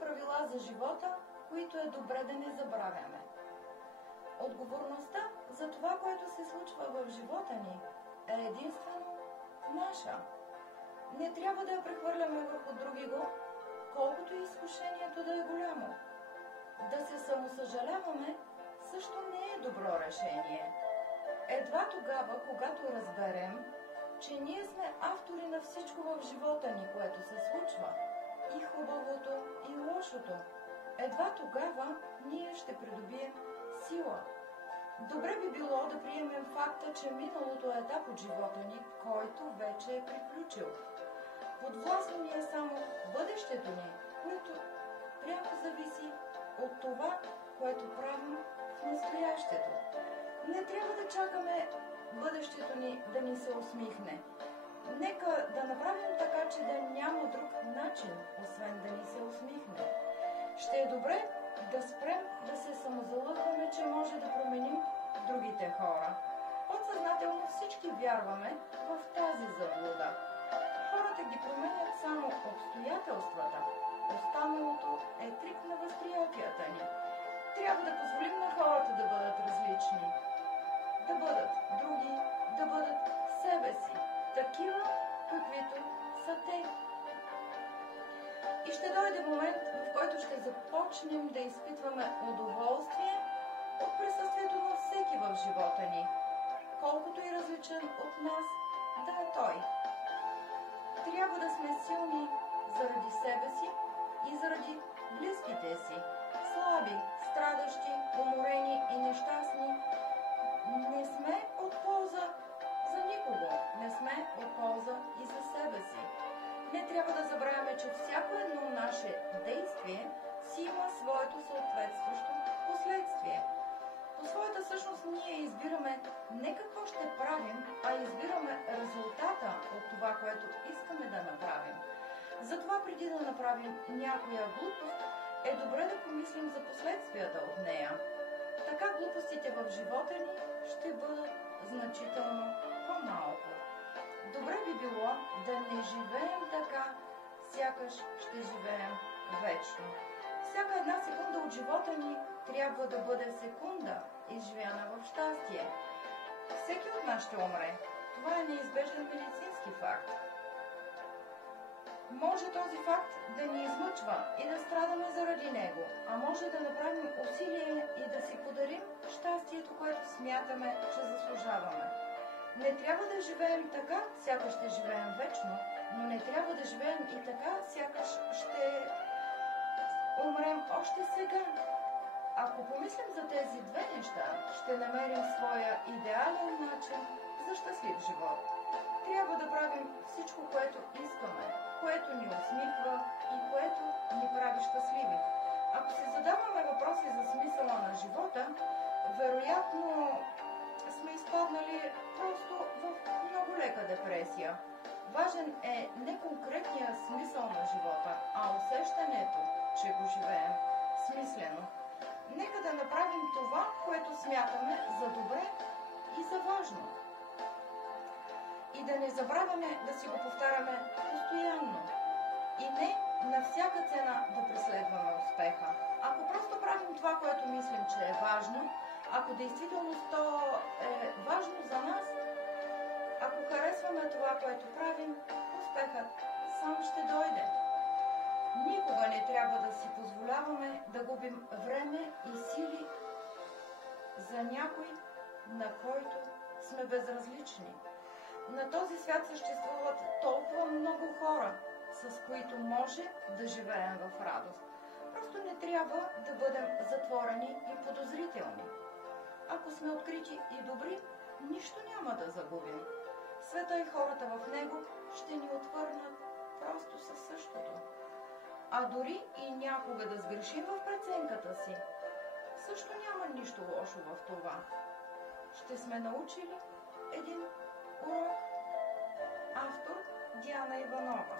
правила за живота, които е добре да не забравяме. Отговорността за това, което се случва в живота ни, е единствено наша. Не трябва да я прехвърляме върху другиго, колкото и изкушението да е голямо. Да се самосъжаляваме също не е добро решение. Едва тогава, когато разберем, че ние сме автори на всичко в живота ни, което се случва, и хубавото, и лошото, едва тогава ние ще придобием сила. Добре би било да приемем факта, че миналото е етап от живота ни, който вече е приключил. Подвластно ни е само бъдещето ни, което пряко зависи от това, което правим в настоящето. Не трябва да чакаме бъдещето ни да ни се усмихне. Нека да направим така, че да няма друг начин, освен да ни се усмихне. Ще е добре да спрем да се самозалъгваме, че може да променим другите хора. Подсъзнателно всички вярваме в тази заблуда. Хората ги променят само обстоятелствата. Останалото е трик на възприятията ни. Трябва да позволим на хората да бъдат различни, да бъдат други, да бъдат себе си, такива, каквито са те. И ще дойде момент, в който ще започнем да изпитваме удоволствие от присъствието на всеки в живота ни, колкото и различен от нас да е той. Трябва да сме силни заради себе си и заради близките си. Слаби, страдащи, уморени и нещастни, не сме от полза за никого, не сме от полза и за себе си. Не трябва да забравяме, че всяко едно наше действие си има своето съответстващо последствие. По своята същност ние избираме не какво ще правим, а избираме резултата от това, което искаме да направим. Затова преди да направим някоя глупост, е добре да помислим за последствията от нея. Така глупостите в живота ни ще бъдат значително по-малко. Добре би било да не живеем така, сякаш ще живеем вечно. Всяка една секунда от живота ни трябва да бъде секунда, изживяна в щастие. Всеки от нас ще умре. Това е неизбежен медицински факт. Може този факт да ни измъчва и да страдаме заради него, а може да направим усилие и да си подарим щастието, което смятаме, че заслужаваме. Не трябва да живеем така, сякаш ще живеем вечно, но не трябва да живеем и така, сякаш ще умрем още сега. Ако помислим за тези две неща, ще намерим своя идеален начин за щастлив живот. Трябва да правим всичко, което искаме, което ни усмихва и което ни прави щастливи. Ако си задаваме въпроси за смисъла на живота, вероятно сме изпаднали просто в много лека депресия. Важен е не конкретният смисъл на живота, а усещането, че го живеем смислено. Нека да направим това, което смятаме за добре и за важно. И да не забравяме да си го повтаряме постоянно. И не на всяка цена да преследваме успеха. Ако просто правим това, което мислим, че е важно, ако действително то е важно за нас, ако харесваме това, което правим, успехът сам ще дойде. Никога не трябва да си позволяваме да губим време и сили за някой, на който сме безразлични. На този свят съществуват толкова много хора, с които може да живеем в радост. Просто не трябва да бъдем затворени и подозрителни. Ако сме открити и добри, нищо няма да загубим. Света и хората в него ще ни отвърнат просто със същото. А дори и някога да сгрешим в преценката си, също няма нищо лошо в това. Ще сме научили един урок. Автор Диана Иванова.